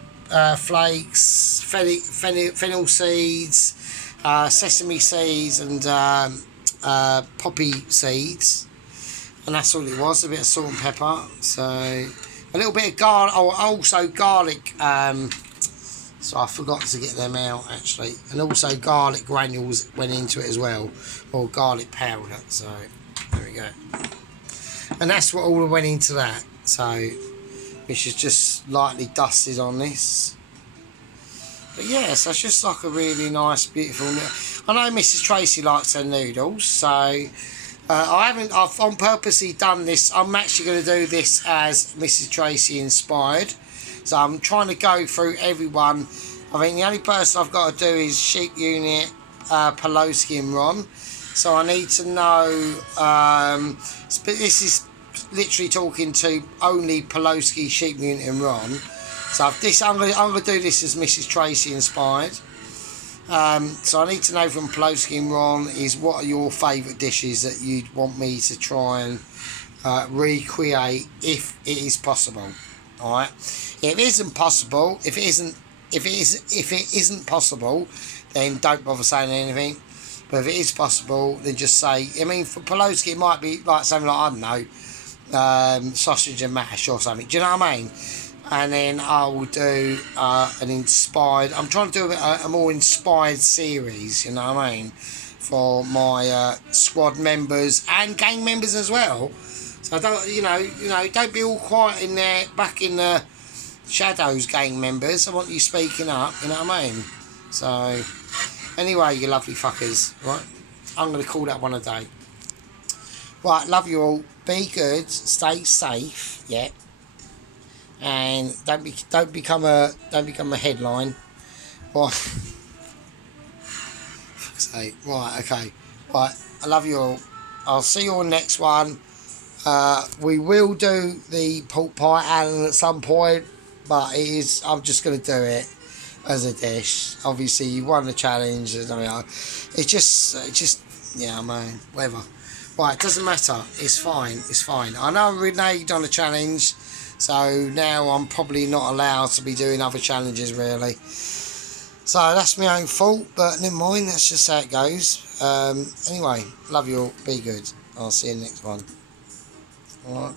flakes, fennel seeds, sesame seeds, and poppy seeds. And that's all it was, a bit of salt and pepper. So a little bit of garlic, also garlic, so I forgot to get them out actually. And also garlic granules went into it as well, or garlic powder, so there we go. And that's what all went into that, so which is just lightly dusted on this. But yeah, so it's just like a really nice, beautiful, I know Mrs. Tracy likes her noodles, so I haven't. I've on purposely done this. I'm actually going to do this as Mrs. Tracy inspired. So I'm trying to go through everyone. I think the only person I've got to do is Sheep Unit, Pelosi and Ron. So I need to know. But this is literally talking to only Pelosi, Sheep Unit and Ron. So I'm going to do this as Mrs. Tracy inspired. So I need to know from Pelosi and Ron is what are your favourite dishes that you'd want me to try and recreate if it is possible. All right. If it isn't possible, if it isn't possible, then don't bother saying anything. But if it is possible, then just say. I mean, for Pelosi, it might be like something like, I don't know, sausage and mash or something. Do you know what I mean? And then I will do an inspired. I'm trying to do a more inspired series. You know what I mean? For my squad members and gang members as well. So don't don't be all quiet in there back in the shadows, gang members. I want you speaking up. You know what I mean? So anyway, you lovely fuckers. Right? I'm gonna call that one a day. Right, love you all. Be good. Stay safe. Yeah. And don't become a headline. Right. Fuck's sake. Right. Okay. Right. I love you all. I'll see you on next one. We will do the pork pie Alan at some point, but I'm just going to do it as a dish. Obviously, you won the challenge. It's just yeah, man, whatever. Right, it doesn't matter. It's fine. It's fine. I know I reneged on a challenge, so now I'm probably not allowed to be doing other challenges really. So that's my own fault, but never mind. That's just how it goes. Anyway, love you all. Be good. I'll see you next one. All right.